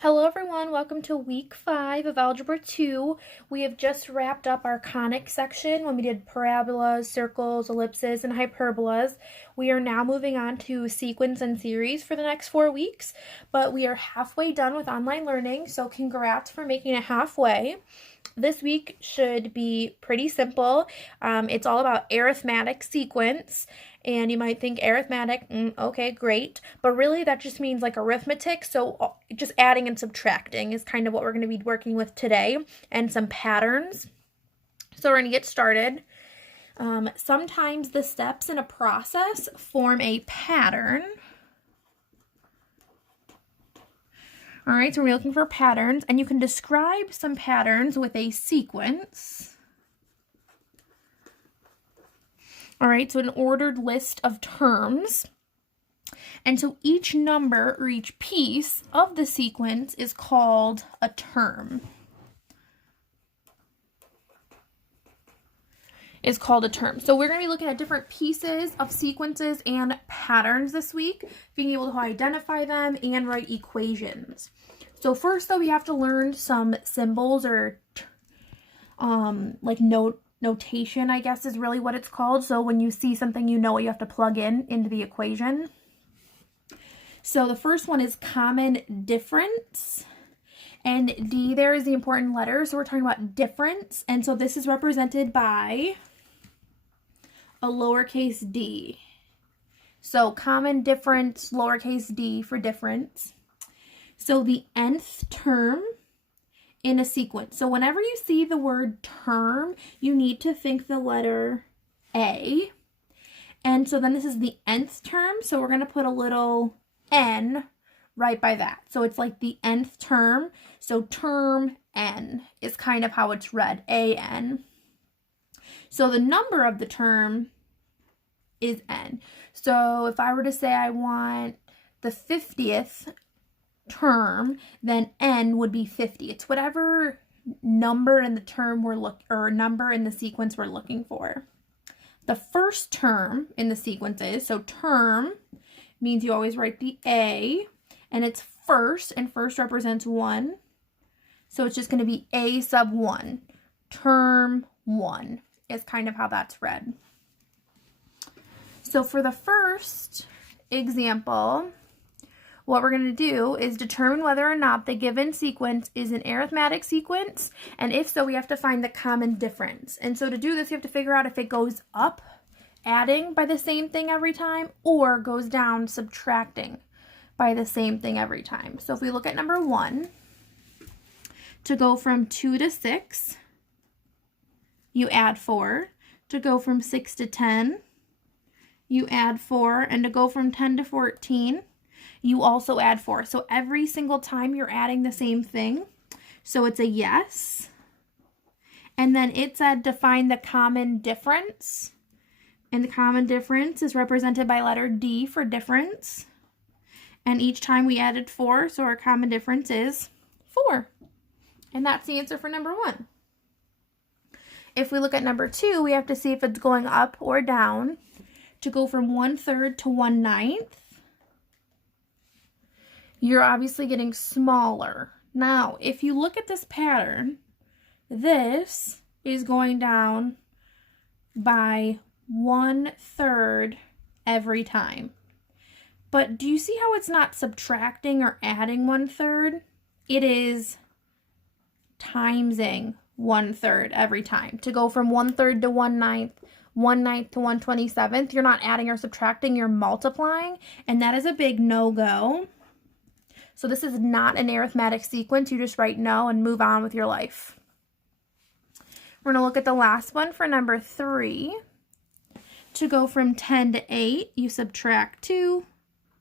Hello everyone, welcome to week 5 of Algebra 2. We have just wrapped up our conic section when we did parabolas, circles, ellipses, and hyperbolas. We are now moving on to sequence and series for the next 4 weeks, but we are halfway done with online learning, so congrats for making it halfway. This week should be pretty simple. It's all about arithmetic sequence. And you might think arithmetic, okay, great. But really that just means like arithmetic. So just adding and subtracting is kind of what we're going to be working with today, and some patterns. So we're going to get started. Sometimes the steps in a process form a pattern. All right, so we're looking for patterns, and you can describe some patterns with a sequence. All right, so an ordered list of terms. And so each number or each piece of the sequence is called a term. So we're going to be looking at different pieces of sequences and patterns this week, being able to identify them and write equations. So first, though, we have to learn some symbols or notation, I guess is really what it's called. So when you see something, you know what you have to plug in into the equation. So the first one is common difference. And D there is the important letter. So we're talking about difference. And so this is represented by a lowercase d. So common difference, lowercase d for difference. So the nth term in a sequence. So whenever you see the word term, you need to think the letter A. And so then this is the nth term. So we're going to put a little n right by that. So it's like the nth term. So term n is kind of how it's read, A-N. So the number of the term is n. So if I were to say I want the 50th term, then n would be 50. It's whatever number in the term number in the sequence we're looking for. The first term in the sequence is, so term means you always write the A, and it's first, and first represents 1. So it's just going to be A sub 1. Term 1 is kind of how that's read. So for the first example, what we're going to do is determine whether or not the given sequence is an arithmetic sequence, and if so, we have to find the common difference. And so to do this, you have to figure out if it goes up, adding by the same thing every time, or goes down, subtracting by the same thing every time. So if we look at number 1, to go from 2 to 6, you add 4. To go from 6 to 10, you add 4. And to go from 10 to 14, you also add 4. So every single time you're adding the same thing. So it's a yes. And then it said to find the common difference. And the common difference is represented by letter D for difference. And each time we added 4, so our common difference is 4. And that's the answer for number 1. If we look at number 2, we have to see if it's going up or down. To go from 1/3 to 1/9, you're obviously getting smaller. Now, if you look at this pattern, this is going down by 1/3 every time. But do you see how it's not subtracting or adding 1/3? It is timesing 1/3 every time. To go from 1/3 to 1/9, 1/9 to 1/27th, you're not adding or subtracting, you're multiplying, and that is a big no-go. So this is not an arithmetic sequence. You just write no and move on with your life. We're going to look at the last one for number 3. To go from 10 to 8, you subtract 2.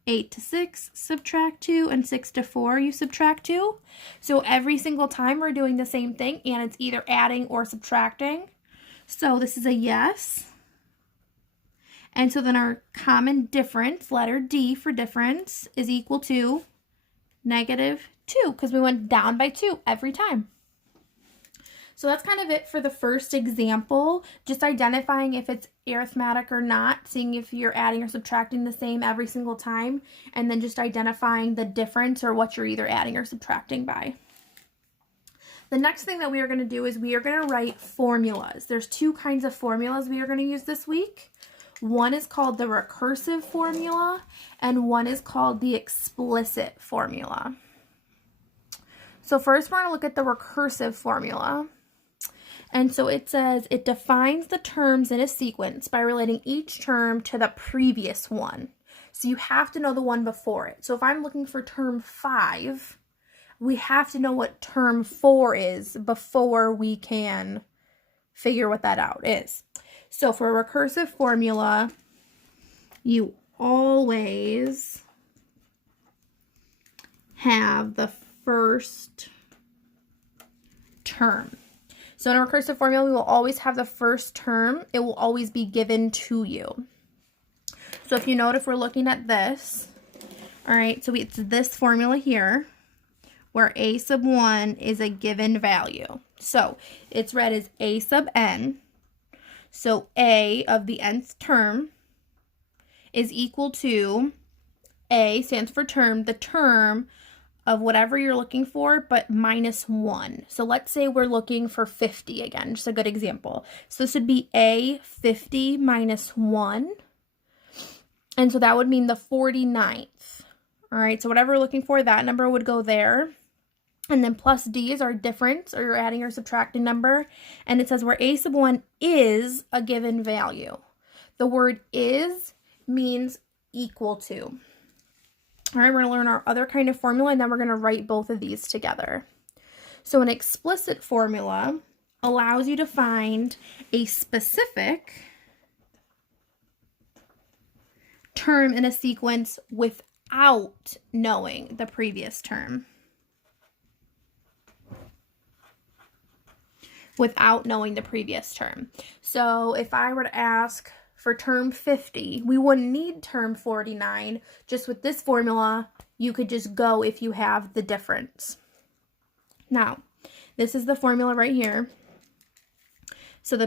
8 to 6, subtract 2, and 6 to 4, you subtract 2. So every single time we're doing the same thing, and it's either adding or subtracting. So this is a yes. And so then our common difference, letter D for difference, is equal to -2, because we went down by 2 every time. So that's kind of it for the first example, just identifying if it's arithmetic or not, seeing if you're adding or subtracting the same every single time, and then just identifying the difference or what you're either adding or subtracting by. The next thing that we are going to do is we are going to write formulas. There's two kinds of formulas we are going to use this week. One is called the recursive formula, and one is called the explicit formula. So first we're going to look at the recursive formula. And so it says it defines the terms in a sequence by relating each term to the previous one. So you have to know the one before it. So if I'm looking for term 5, we have to know what term 4 is before we can figure what that out is. So for a recursive formula, you always have the first term. So in a recursive formula, we will always have the first term. It will always be given to you. So if you note, if we're looking at this, all right, so it's this formula here where a sub 1 is a given value. So it's read as a sub n. So a of the nth term is equal to, a stands for term, the term of whatever you're looking for, but minus 1. So let's say we're looking for 50 again, just a good example. So this would be a 50 minus 1. And so that would mean the 49th. All right, so whatever we're looking for, that number would go there. And then plus d is our difference, or your adding or subtracting number. And it says where a sub 1 is a given value. The word is means equal to. All right, we're going to learn our other kind of formula, and then we're going to write both of these together. So an explicit formula allows you to find a specific term in a sequence without knowing the previous term. Without knowing the previous term. So if I were to ask for term 50, we wouldn't need term 49. Just with this formula, you could just go if you have the difference. Now, this is the formula right here. So the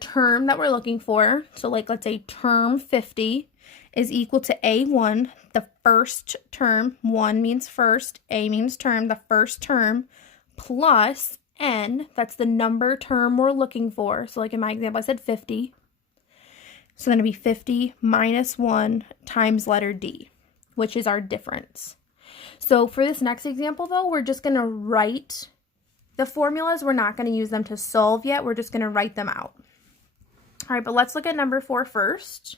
term that we're looking for, so like let's say term 50 is equal to A1, the first term, 1 means first, A means term, the first term, plus n, that's the number term we're looking for. So like in my example, I said 50. So then it'd be 50 minus 1 times letter D, which is our difference. So for this next example, though, we're just going to write the formulas. We're not going to use them to solve yet. We're just going to write them out. All right, but let's look at number 4 first.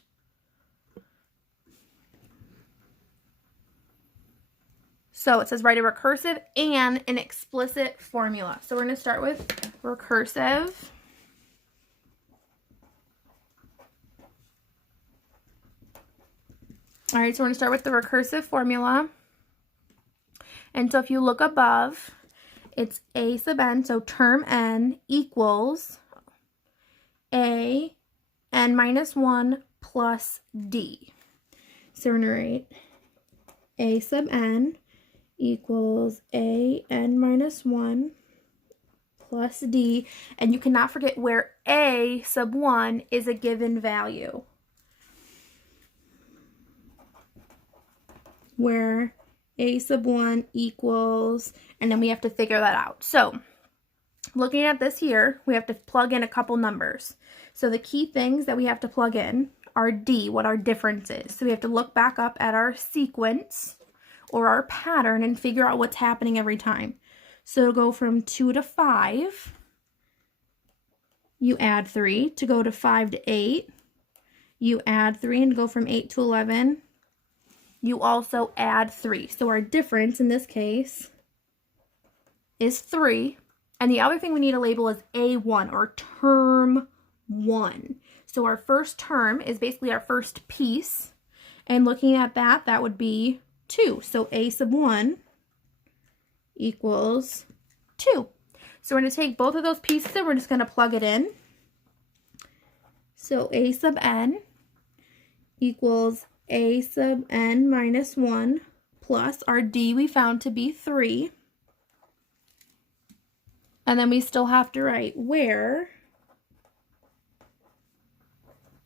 So it says write a recursive and an explicit formula. So we're going to start with recursive. All right, so we're going to start with the recursive formula. And so if you look above, it's a sub n, so term n equals a n minus 1 plus d. So we're going to write a sub n equals a n minus 1 plus d, and you cannot forget where a sub 1 is a given value. Where a sub 1 equals, and then we have to figure that out. So looking at this here, we have to plug in a couple numbers. So the key things that we have to plug in are d, what our difference is. So we have to look back up at our sequence or our pattern and figure out what's happening every time. So to go from 2 to 5, you add 3. To go to 5 to 8, you add 3. And to go from 8 to 11, you also add 3. So our difference in this case is 3. And the other thing we need to label is A1, or term 1. So our first term is basically our first piece. And looking at that, that would be 2. So a sub 1 equals 2. So we're going to take both of those pieces and we're just going to plug it in. So a sub n equals a sub n minus 1 plus our d we found to be 3. And then we still have to write where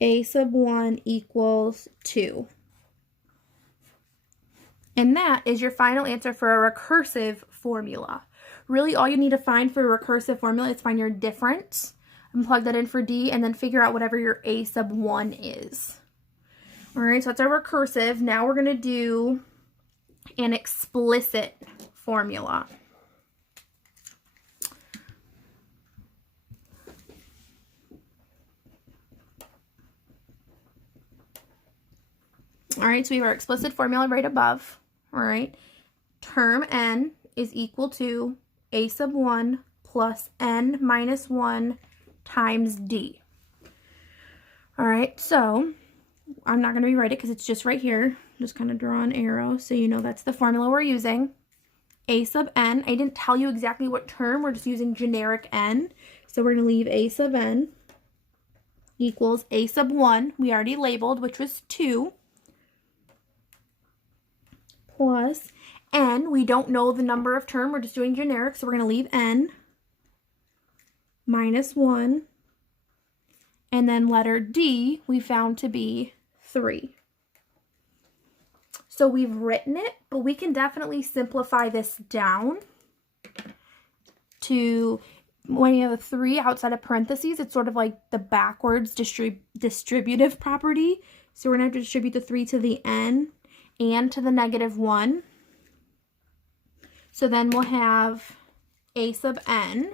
a sub 1 equals 2. And that is your final answer for a recursive formula. Really, all you need to find for a recursive formula is find your difference and plug that in for D, and then figure out whatever your a sub 1 is. All right, so that's our recursive. Now we're going to do an explicit formula. All right, so we have our explicit formula right above. All right, term n is equal to a sub 1 plus n minus 1 times d. All right, so I'm not going to rewrite it because it's just right here. Just kind of draw an arrow so you know that's the formula we're using. A sub n, I didn't tell you exactly what term, we're just using generic n. So we're going to leave a sub n equals a sub 1, we already labeled, which was 2, plus n, we don't know the number of term, we're just doing generic, so we're going to leave n minus 1, and then letter D we found to be 3. So we've written it, but we can definitely simplify this down to, when you have a 3 outside of parentheses, it's sort of like the backwards distributive property. So we're going to have to distribute the 3 to the n and to the negative 1. So then we'll have a sub n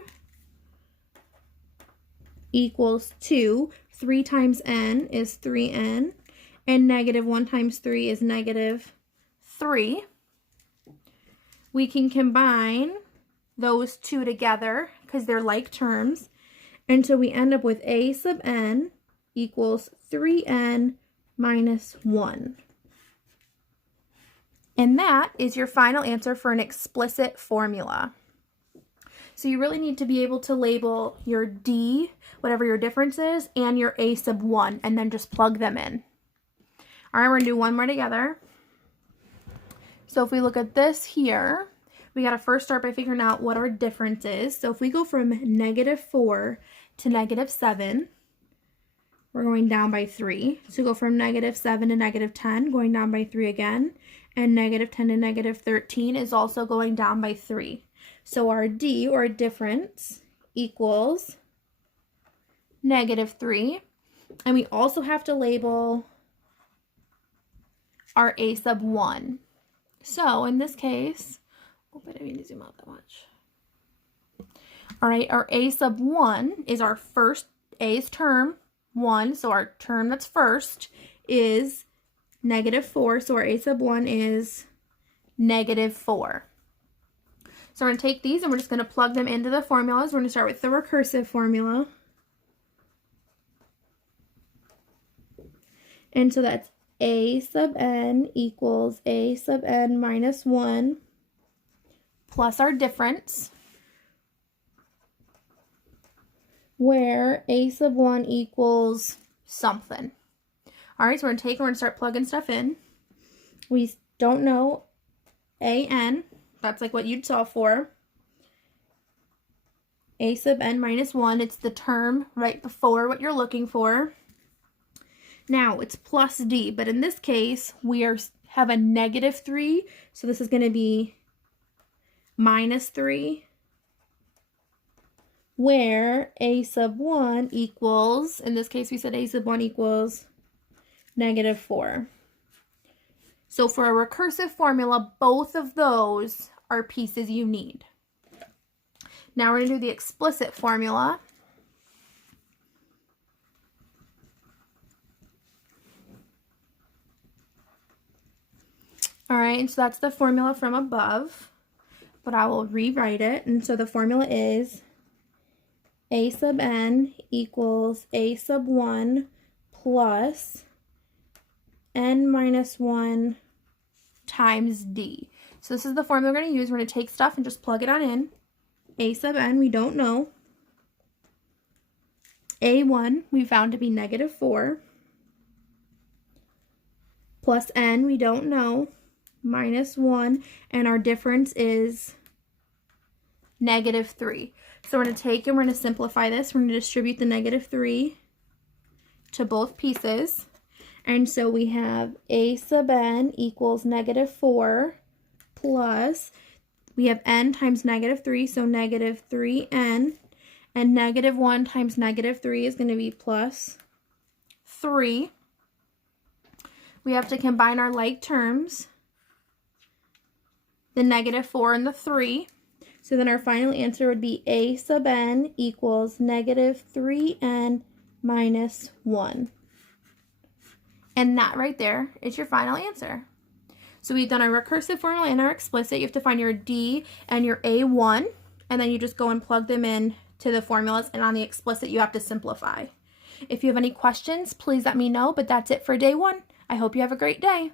equals 2. 3 times n is 3n. And negative 1 times 3 is negative 3. We can combine those two together because they're like terms. And so we end up with a sub n equals 3n minus 1. And that is your final answer for an explicit formula. So you really need to be able to label your D, whatever your difference is, and your a sub 1, and then just plug them in. All right, we're going to do one more together. So if we look at this here, we got to first start by figuring out what our difference is. So if we go from negative 4 to negative 7, we're going down by 3. So go from negative 7 to negative 10, going down by 3 again. And negative 10 to negative 13 is also going down by 3. So our D, or difference, equals negative 3. And we also have to label our a sub 1. So in this case, oh, but I didn't zoom out that much. All right, our a sub 1 is our first, a's term, 1. So our term that's first is negative 4. So our a sub 1 is negative 4. So we're going to take these and we're just going to plug them into the formulas. We're going to start with the recursive formula. And so that's a sub n equals a sub n minus 1 plus our difference, where a sub 1 equals something. All right, so we're going to take and we're going to start plugging stuff in. We don't know an, that's like what you'd solve for. A sub n minus 1, it's the term right before what you're looking for. Now, it's plus D, but in this case, we have a negative 3, so this is going to be minus 3, where a sub 1 equals, in this case, we said a sub 1 equals negative 4. So for a recursive formula, both of those are pieces you need. Now we're going to do the explicit formula. All right, and so that's the formula from above, but I will rewrite it. And so the formula is a sub n equals a sub 1 plus n minus 1 times d. So this is the formula we're going to use. We're going to take stuff and just plug it on in. A sub n, we don't know. A1, we found to be negative 4. Plus n, we don't know. Minus 1, and our difference is negative 3. So we're going to take and we're going to simplify this. We're going to distribute the negative 3 to both pieces. And so we have a sub n equals negative 4 plus, we have n times negative 3, so negative 3n. And negative 1 times negative 3 is going to be plus 3. We have to combine our like terms, the negative 4 and the 3. So then our final answer would be a sub n equals negative 3n minus 1. And that right there is your final answer. So we've done our recursive formula and our explicit. You have to find your D and your A1, and then you just go and plug them in to the formulas, and on the explicit you have to simplify. If you have any questions, please let me know, but that's it for day 1. I hope you have a great day.